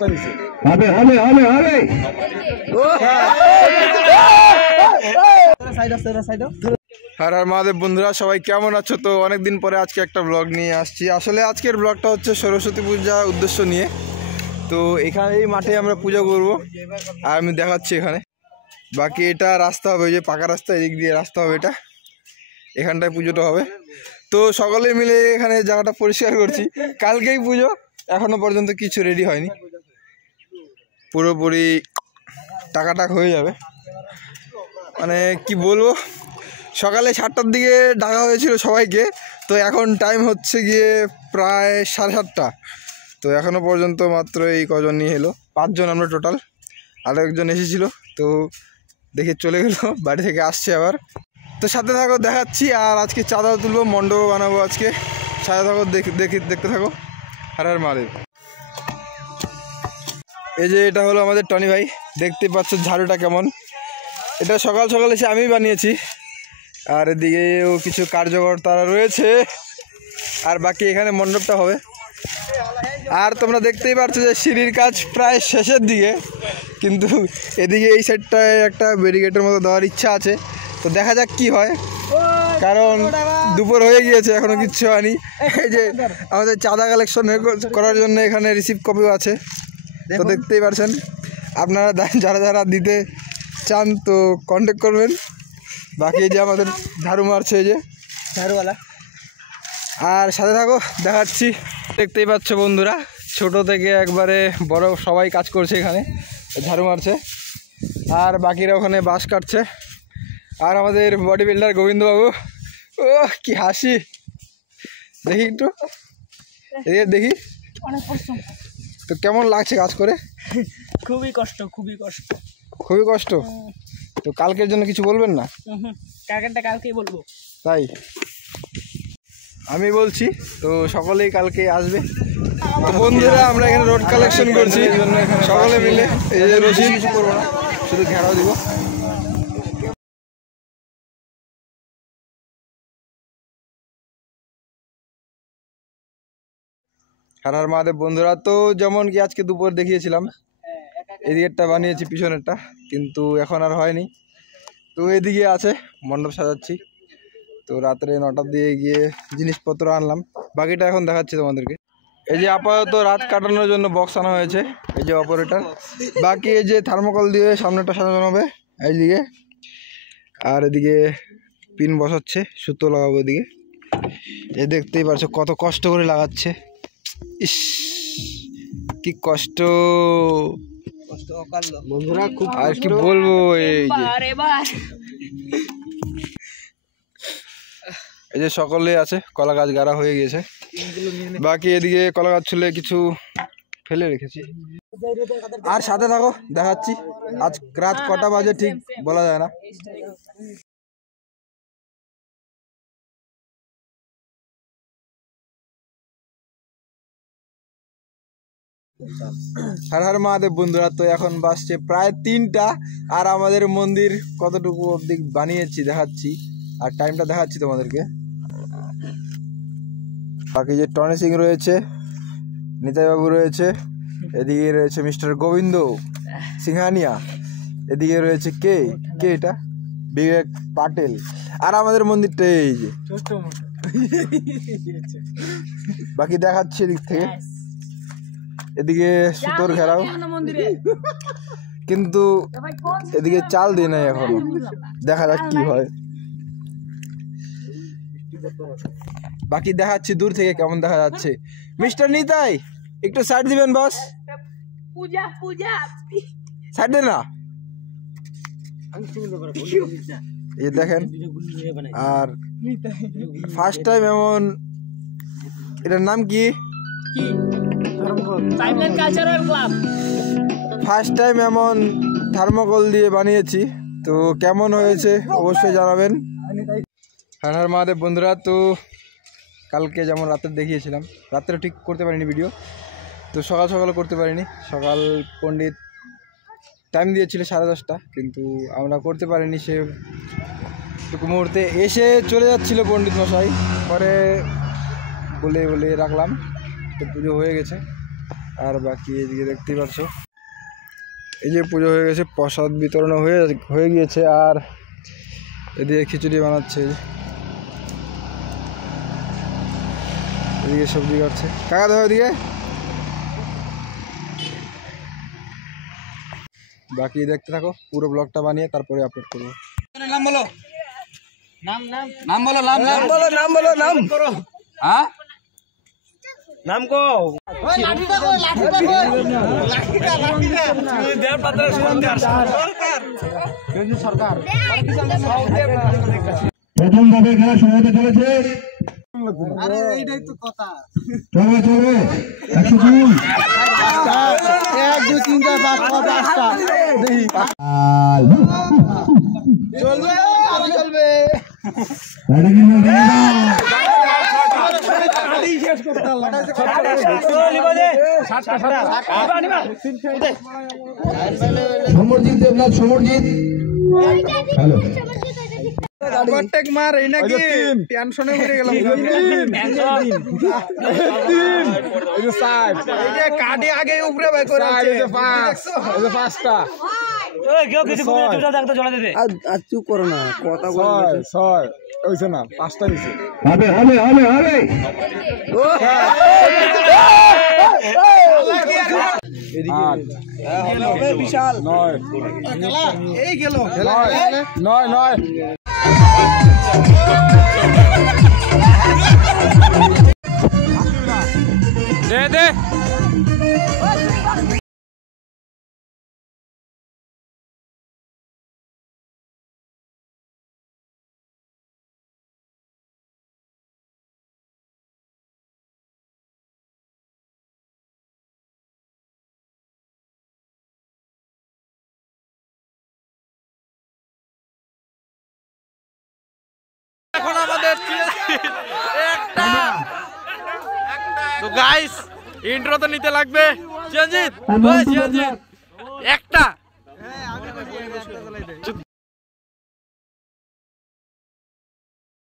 হবে হবে হবে হবে হর হর মহাদেব বন্ধুরা, সবাই কেমন আছো? তো অনেকদিন পরে আজকে একটা ব্লগ নিয়ে আসছি। আসলে আজকের ব্লগটা হচ্ছে সরস্বতী পূজা উদ্দেশ্য নিয়ে। তো এখানে এই মাঠে আমরা পূজা করব আর আমি দেখাচ্ছি এখানে। বাকি এটা রাস্তা হবে, যে পাকা রাস্তা, এদিক দিয়ে রাস্তা হবে, এটা এখানটায় পুজোটা হবে। তো সকলে মিলে এখানে জায়গাটা পরিষ্কার করছি। কালকেই পুজো, এখনো পর্যন্ত কিছু রেডি হয়নি, পুরোপুরি টাকাটাক হয়ে যাবে। মানে কি বলবো, সকালে 7টার দিকে ডাকা হয়েছিল সবাইকে, তো এখন টাইম হচ্ছে গিয়ে প্রায় 7:30। তো এখনও পর্যন্ত মাত্র এই কজন নিয়ে এলো, 5 জন আমরা টোটাল। আরও একজন এসেছিলো, তো দেখে চলে গেল, বাড়ি থেকে আসছে আবার। তো সাথে থাকো, দেখাচ্ছি। আর আজকে চাঁদাও তুলবো, মণ্ডপও বানাবো আজকে। সাথে থাকো, দেখতে থাকো। হর হর মহাদেব। এই যে এটা হলো আমাদের টনি ভাই, দেখতে পাচ্ছ ঝাড়ুটা কেমন। এটা সকাল সকাল এসে আমি বানিয়েছি। আর এদিকেও কিছু কার্যকর্তারা রয়েছে, আর বাকি এখানে মণ্ডপটা হবে। আর তোমরা দেখতেই পাচ্ছ যে সিঁড়ির কাজ প্রায় শেষের দিকে, কিন্তু এদিকে এই সাইডটায় একটা ব্যারিকেডের মতো দেওয়ার ইচ্ছা আছে। তো দেখা যাক কি হয়, কারণ দুপুর হয়ে গিয়েছে, এখনও কিচ্ছু হয়নি। এই যে আমাদের চাঁদা কালেকশন করার জন্য এখানে রিসিভ কপিও আছে, তো দেখতেই পারছেন। আপনারা যারা যারা দিতে চান তো কন্ট্যাক্ট করবেন। বাকি এই যে আমাদের ঝাড়ু মারছে, এই যে ঝাড়ুওয়ালা। আর সাথে থাকো, দেখাচ্ছি। দেখতেই পাচ্ছ বন্ধুরা, ছোট থেকে একবারে বড় সবাই কাজ করছে এখানে, ঝাড়ু মারছে। আর বাকিরা ওখানে বাঁশ কাটছে। আর আমাদের বডি বিল্ডার গোবিন্দবাবু, ও কি হাসি! দেখি একটু, দেখি তো কেমন লাগছে কাজ করে? খুবই কষ্ট, খুবই কষ্ট, খুবই কষ্ট। তো কালকের জন্য কিছু বলবেন না? কালকেই বলবো। তাই আমি বলছি, তো সকলেই কালকে আসবে। তো বন্ধুরা, আমরা এখানে রোড কালেকশন করছি সকলে মিলে। এই যে রশি কিছু করবো না, শুধু ঘেরাও দিব। হর হর মহাদেব বন্ধুরা, তো যেমন কি আজকে দুপুর দেখিয়েছিলাম, এদিকেরটা বানিয়েছি পিছনেরটা, কিন্তু এখন আর হয়নি। তো এদিকে আছে মণ্ডপ সাজাচ্ছি। তো রাত্রে 9টার দিকে গিয়ে জিনিসপত্র আনলাম, বাকিটা এখন দেখাচ্ছি তোমাদেরকে। এই যে আপাতত রাত কাটানোর জন্য বক্স আনা হয়েছে, এই যে অপারেটর। বাকি এই যে থার্মোকল দিয়ে সামনেটা সাজানো হবে এইদিকে। আর এদিকে পিন বসাচ্ছে, সুতো লাগাবো এদিকে। এই দেখতেই পারছো কত কষ্ট করে লাগাচ্ছে। ইস, কি কষ্ট বন্ধুরা, খুব আর কি বলবো। এই যে সকলে আছে, কলা গাছ গাড়া হয়ে গেছে। বাকি এদিকে কলা গাছ ছিল, কিছু ফেলে রেখেছি। আর সাথে থাকো, দেখাচ্ছি। আজ রাত কটা বাজে ঠিক বলা যায় না। হর হর মহাদেব বন্ধুরা, তো এখন বাজছে প্রায় 3টা। আর আমাদের মন্দির কতটুকু অবধি বানিয়েছি দেখাচ্ছি, আর টাইমটা দেখাচ্ছি তোমাদেরকে। বাকি যে টনি সিং রয়েছে, নিতাইবাবু রয়েছে, এদিকে রয়েছে মিস্টার গোবিন্দ সিংহানিয়া, এদিকে রয়েছে কে এটা বিবেক পাটেল। আর আমাদের মন্দিরটা এই যে। বাকি দেখাচ্ছি এদিক থেকে। এদিকে সুতোর ঘেরাও, কিন্তু এদিকে চাল দিয়ে নাই এখনো, দেখা যাক কি হয়। বাকি দেখাচ্ছি দূর থেকে কেমন দেখা যাচ্ছে। মিস্টার নিতাই, একটু সাইড দিবেন বস, সাইড দেন না। এই দেখেন, আর ফার্স্ট টাইম এমন, এটার নাম কি? ফার্স্ট টাইম এমন থার্মোকল দিয়ে বানিয়েছি, তো কেমন হয়েছে অবশ্যই জানাবেন। হর হর মহাদেব বন্ধুরা, তো কালকে যেমন রাত্রে দেখিয়েছিলাম, রাত্রে ঠিক করতে পারিনি ভিডিও, তো সকাল সকালও করতে পারিনি। সকাল পণ্ডিত টাইম দিয়েছিল 10:30, কিন্তু আমরা করতে পারিনি। সে মুহূর্তে এসে চলে যাচ্ছিল পণ্ডিত মশাই, পরে বলে রাখলাম। তো পুজো হয়ে গেছে, আর বাকি এদিকে দেখতেই পাচ্ছ এই যে পুজো হয়ে গেছে, প্রসাদ বিতরণ হয়ে গিয়েছে। আর এদিকে খিচুড়ি বানাচ্ছে, এদিকে সবজি কাটছে কাকা দাও এদিকে। বাকি দেখতে থাকো, পুরো ব্লগটা বানিয়ে তারপরে আপলোড করবো। নাম বলো, নাম বলো, নাম বলো, নাম হ্যাঁ নাম কো সরকার। প্রথম ভাবে খেলা শুরু হতে চলেছে। চলবে চলবে 102 1 2 3 4 5 6 চলবে চলবে সমরজিৎ দেবনাথ, সমরজিৎ হ্যালো ওভারটেক মার এই নাকি টেনশনে পড়ে গেলাম। এই যে কাটে আগে উপরে ভাই করে আছে, এই যে পাঁচটা ওই কেউ কিছু করে দুটো দেখতে চলে দিতে। আর চুপ করো না, কথা বল। 6 হইছে না, 5টা দিছে। হবে হবে হবে হবে বিশাল 9 এই গেল 9 দে দে এখন আমাদের তো গাইস ইন্ট্রো তো নিতে লাগবে। চিরঞ্জিত একটা